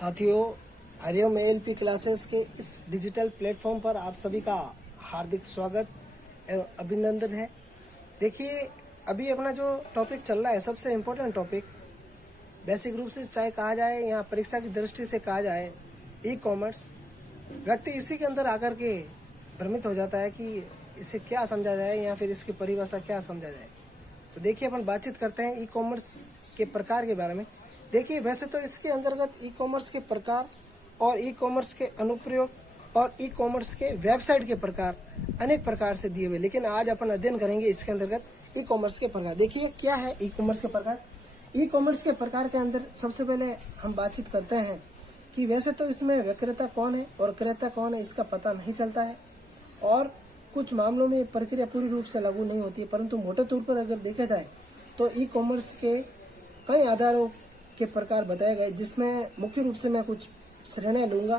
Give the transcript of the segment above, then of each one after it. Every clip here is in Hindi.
साथियों, हरिओम ALP क्लासेस के इस डिजिटल प्लेटफॉर्म पर आप सभी का हार्दिक स्वागत एवं अभिनंदन है। देखिए, अभी अपना जो टॉपिक चल रहा है, सबसे इम्पोर्टेंट टॉपिक, बेसिक रूप से चाहे कहा जाए या परीक्षा की दृष्टि से कहा जाए, ई कॉमर्स। व्यक्ति इसी के अंदर आकर के भ्रमित हो जाता है कि इसे क्या समझा जाए या फिर इसकी परिभाषा क्या समझा जाए। तो देखिए, अपन बातचीत करते हैं ई कॉमर्स के प्रकार के बारे में। देखिए, वैसे तो इसके अंतर्गत ई कॉमर्स के प्रकार और ई कॉमर्स के अनुप्रयोग और ई कॉमर्स के वेबसाइट के प्रकार अनेक प्रकार से दिए हुए, लेकिन आज अपन अध्ययन करेंगे इसके अंतर्गत ई कॉमर्स के प्रकार। देखिए, क्या है ई कॉमर्स के प्रकार। ई कॉमर्स के प्रकार के अंदर सबसे पहले हम बातचीत करते हैं कि वैसे तो इसमें विक्रेता कौन है और क्रेता कौन है इसका पता नहीं चलता है, और कुछ मामलों में प्रक्रिया पूरी रूप से लागू नहीं होती है। परंतु मोटे तौर पर अगर देखा जाए तो ई कॉमर्स के कई आधारों के प्रकार बताए गए, जिसमें मुख्य रूप से मैं कुछ श्रेणियां लूंगा।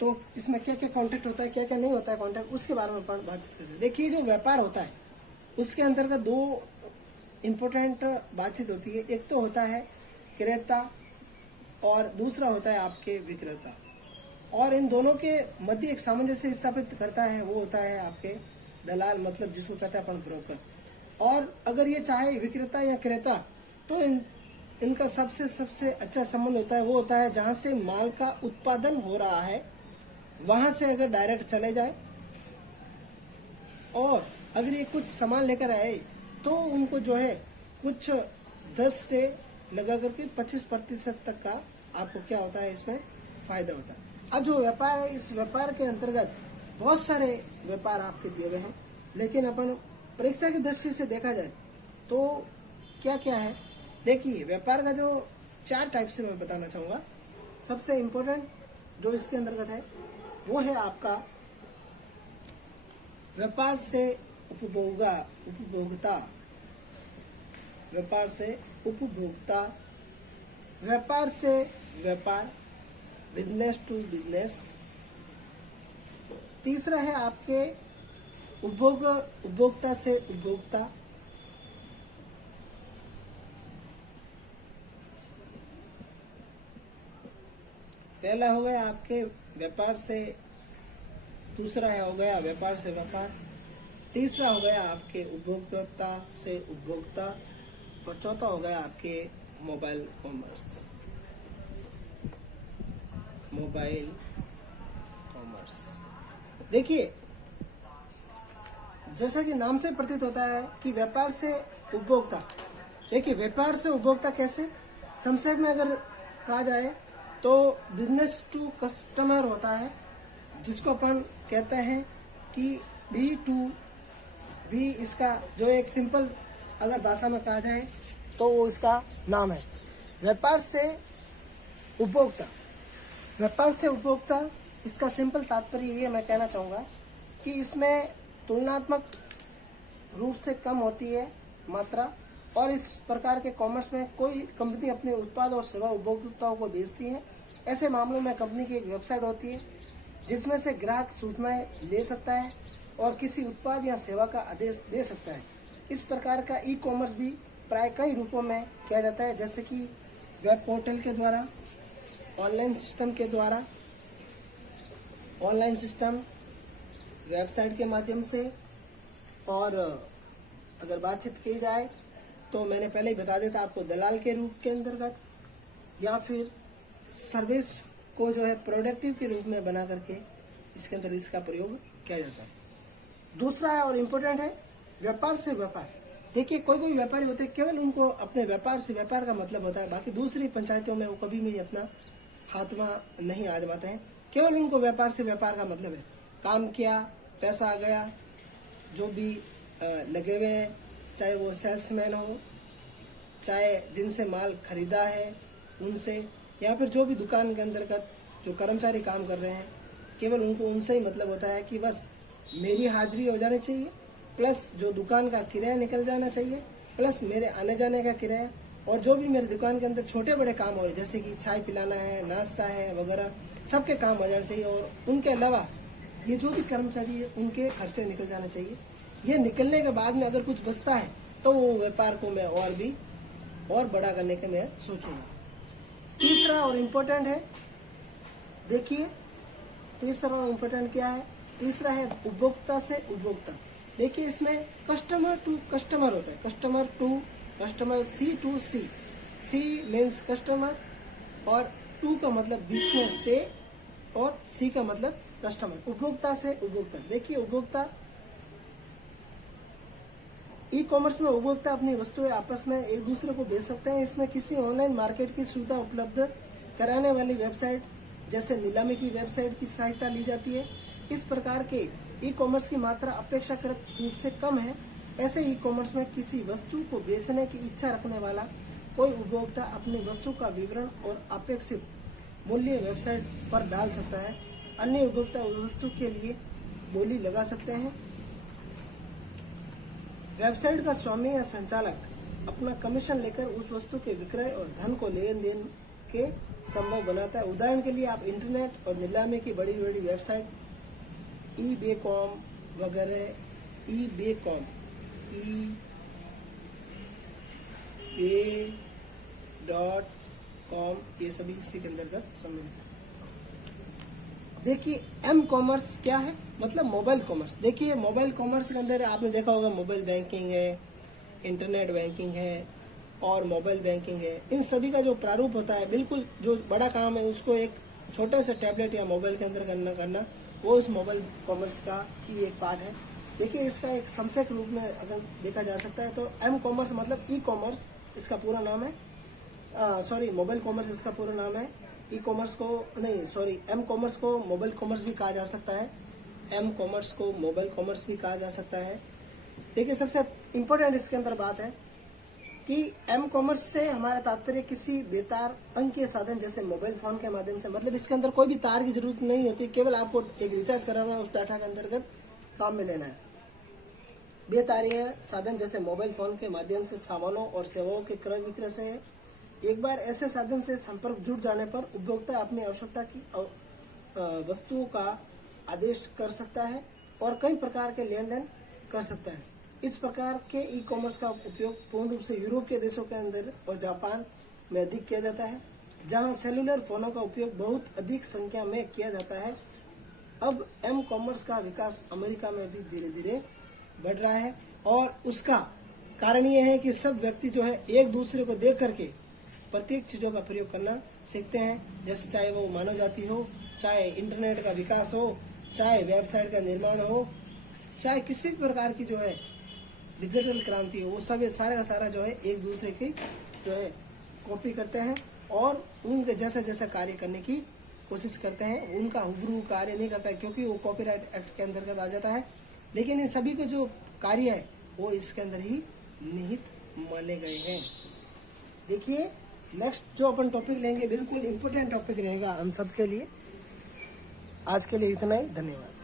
तो इसमें क्या क्या कॉन्टेक्ट होता है, क्या क्या नहीं होता है कॉन्टेक्ट, उसके बारे में अपन बातचीत करते हैं। देखिए, जो व्यापार होता है उसके अंतर्गत दो इम्पोर्टेंट बातचीत होती है। एक तो होता है क्रेता और दूसरा होता है आपके विक्रेता, और इन दोनों के मध्य एक सामंजस्य स्थापित करता है, वो होता है आपके दलाल, मतलब जिसको कहते हैं अपन ब्रोकर। और अगर ये चाहे विक्रेता या क्रेता, तो इनका सबसे अच्छा संबंध होता है, वो होता है जहां से माल का उत्पादन हो रहा है वहां से अगर डायरेक्ट चले जाए, और अगर ये कुछ सामान लेकर आए तो उनको जो है कुछ 10 से लगा करके 25% तक का आपको क्या होता है, इसमें फायदा होता है। अब जो व्यापार है, इस व्यापार के अंतर्गत बहुत सारे व्यापार आपके दिए हुए हैं, लेकिन अपन परीक्षा की दृष्टि से देखा जाए तो क्या क्या है। देखिए, व्यापार का जो 4 टाइप से मैं बताना चाहूंगा। सबसे इम्पोर्टेंट जो इसके अंतर्गत है वो है आपका व्यापार से उपभोक्ता, व्यापार से उपभोक्ता, व्यापार से व्यापार, बिजनेस टू बिजनेस। तीसरा है आपके उपभोक्ता से उपभोक्ता। पहला हो गया आपके व्यापार से, दूसरा हो गया व्यापार से व्यापार, तीसरा हो गया आपके उपभोक्ता से उपभोक्ता, और चौथा हो गया आपके मोबाइल कॉमर्स। Mobile commerce. देखिए, जैसा कि नाम से प्रतीत होता है कि व्यापार से उपभोक्ता। देखिए, व्यापार से उपभोक्ता कैसे, संक्षेप में अगर कहा जाए तो बिजनेस टू कस्टमर होता है, जिसको अपन कहते हैं कि B2B। इसका जो एक सिंपल अगर भाषा में कहा जाए तो वो इसका नाम है। व्यापार से उपभोक्ता, व्यापार से उपभोक्ता, इसका सिंपल तात्पर्य ये मैं कहना चाहूँगा कि इसमें तुलनात्मक रूप से कम होती है मात्रा, और इस प्रकार के कॉमर्स में कोई कंपनी अपने उत्पाद और सेवा उपभोक्ताओं को बेचती है। ऐसे मामलों में कंपनी की एक वेबसाइट होती है जिसमें से ग्राहक सूचनाएं ले सकता है और किसी उत्पाद या सेवा का आदेश दे सकता है। इस प्रकार का ई कॉमर्स भी प्राय कई रूपों में किया जाता है, जैसे कि वेब पोर्टल के द्वारा, ऑनलाइन सिस्टम के द्वारा, ऑनलाइन सिस्टम, वेबसाइट के माध्यम से। और अगर बातचीत की जाए तो मैंने पहले ही बता दिया था आपको, दलाल के रूप के अंतर्गत, या फिर सर्विस को जो है प्रोडक्टिव के रूप में बना करके इसके अंदर इसका प्रयोग किया जाता है। दूसरा है और इम्पोर्टेंट है व्यापार से व्यापार। देखिए, कोई व्यापारी होते हैं, केवल उनको अपने व्यापार से व्यापार का मतलब होता है, बाकी दूसरी पंचायतों में वो कभी भी अपना हाथमा नहीं आजमाते हैं। केवल उनको व्यापार से व्यापार का मतलब है, काम किया, पैसा आ गया, जो भी लगे हुए हैं, चाहे वो सेल्समैन हो, चाहे जिनसे माल खरीदा है उनसे, या फिर जो भी दुकान के अंतर्गत जो कर्मचारी काम कर रहे हैं, केवल उनको उनसे ही मतलब होता है कि बस मेरी हाजिरी हो जानी चाहिए, प्लस जो दुकान का किराया निकल जाना चाहिए, प्लस मेरे आने जाने का किराया, और जो भी मेरे दुकान के अंदर छोटे बड़े काम हो रहे, जैसे कि चाय पिलाना है, नाश्ता है वगैरह, सबके काम हो जाना चाहिए। और उनके अलावा ये जो भी कर्मचारी है उनके खर्चे निकल जाना चाहिए। ये निकलने के बाद में अगर कुछ बचता है तो वो व्यापार को मैं और बड़ा करने के मैं सोचूंगा। तीसरा और इम्पोर्टेंट है देखिए तीसरा इम्पोर्टेंट क्या है, तीसरा है उपभोक्ता से उपभोक्ता। देखिए इसमें कस्टमर टू कस्टमर होता है, customer to customer, c to c. C means customer और टू का मतलब बीच में से और सी का मतलब कस्टमर। उपभोक्ता से उपभोक्ता, देखिए उपभोक्ता ई कॉमर्स में उपभोक्ता अपनी वस्तुएं आपस में एक दूसरे को बेच सकते हैं। इसमें किसी ऑनलाइन मार्केट की सुविधा उपलब्ध कराने वाली वेबसाइट जैसे नीलामी की वेबसाइट की सहायता ली जाती है। इस प्रकार के ई कॉमर्स की मात्रा अपेक्षाकृत रूप से कम है। ऐसे ई कॉमर्स में किसी वस्तु को बेचने की इच्छा रखने वाला कोई उपभोक्ता अपनी वस्तु का विवरण और अपेक्षित मूल्य वेबसाइट पर डाल सकता है। अन्य उपभोक्ता उस वस्तु के लिए बोली लगा सकते हैं। वेबसाइट का स्वामी या संचालक अपना कमीशन लेकर उस वस्तु के विक्रय और धन को लेन देन के संभव बनाता है। उदाहरण के लिए आप इंटरनेट और नीलामी की बड़ी बड़ी वेबसाइट eBay.com वगैरह, eBay.com, eBay.com, ये सभी इसी के अंतर्गत सम्मिलित है। देखिए एम कॉमर्स क्या है, मतलब मोबाइल कॉमर्स। देखिए मोबाइल कॉमर्स के अंदर आपने देखा होगा मोबाइल बैंकिंग है, इंटरनेट बैंकिंग है और मोबाइल बैंकिंग है। इन सभी का जो प्रारूप होता है, बिल्कुल जो बड़ा काम है उसको एक छोटे से टैबलेट या मोबाइल के अंदर करना वो उस मोबाइल कॉमर्स का ही एक पार्ट है। देखिए इसका एक संक्षेप रूप में अगर देखा जा सकता है तो एम कॉमर्स मतलब ई कॉमर्स इसका पूरा नाम है, मोबाइल कॉमर्स इसका पूरा नाम है। ई कॉमर्स को एम कॉमर्स को मोबाइल कॉमर्स भी कहा जा सकता है, एम कॉमर्स को मोबाइल कॉमर्स भी कहा जा सकता है। देखिए सबसे इम्पोर्टेंट इसके अंदर बात है कि एम कॉमर्स से हमारा तात्पर्य किसी बेतार अंकीय साधन जैसे मोबाइल फोन के माध्यम से, मतलब इसके अंदर कोई भी तार की जरूरत नहीं होती, केवल आपको एक रिचार्ज कराना है, उस डाटा के अंतर्गत काम में लेना है। बेतारीय साधन जैसे मोबाइल फोन के माध्यम से सामानों और सेवाओं के क्रय विक्रय से है। एक बार ऐसे साधन से संपर्क जुट जाने पर उपभोक्ता अपनी आवश्यकता की वस्तुओं का आदेश कर सकता है और कई प्रकार के लेन देन कर सकता है। इस प्रकार के ई कॉमर्स का उपयोग पूर्ण रूप से यूरोप के देशों के अंदर और जापान में अधिक किया जाता है, जहां सेलुलर फोनों का उपयोग बहुत अधिक संख्या में किया जाता है। अब एम कॉमर्स का विकास अमेरिका में भी धीरे धीरे बढ़ रहा है और उसका कारण ये है कि सब व्यक्ति जो है एक दूसरे को देख करके प्रत्येक चीजों का प्रयोग करना सीखते हैं, जैसे चाहे वो मानव जाति हो, चाहे इंटरनेट का विकास हो, चाहे वेबसाइट का निर्माण हो, चाहे किसी भी प्रकार की जो है डिजिटल क्रांति हो, वो सब सारा का सारा जो है एक दूसरे की जो है कॉपी करते हैं और उनके जैसा जैसा कार्य करने की कोशिश करते हैं। उनका हुबरू कार्य नहीं करता है क्योंकि वो कॉपीराइट एक्ट के अंतर्गत आ जाता है, लेकिन इन सभी के जो कार्य है वो इसके अंदर ही निहित माने गए हैं। देखिए नेक्स्ट जो अपन टॉपिक लेंगे बिल्कुल इम्पोर्टेंट टॉपिक रहेगा हम सब के लिए। आज के लिए इतना ही, धन्यवाद।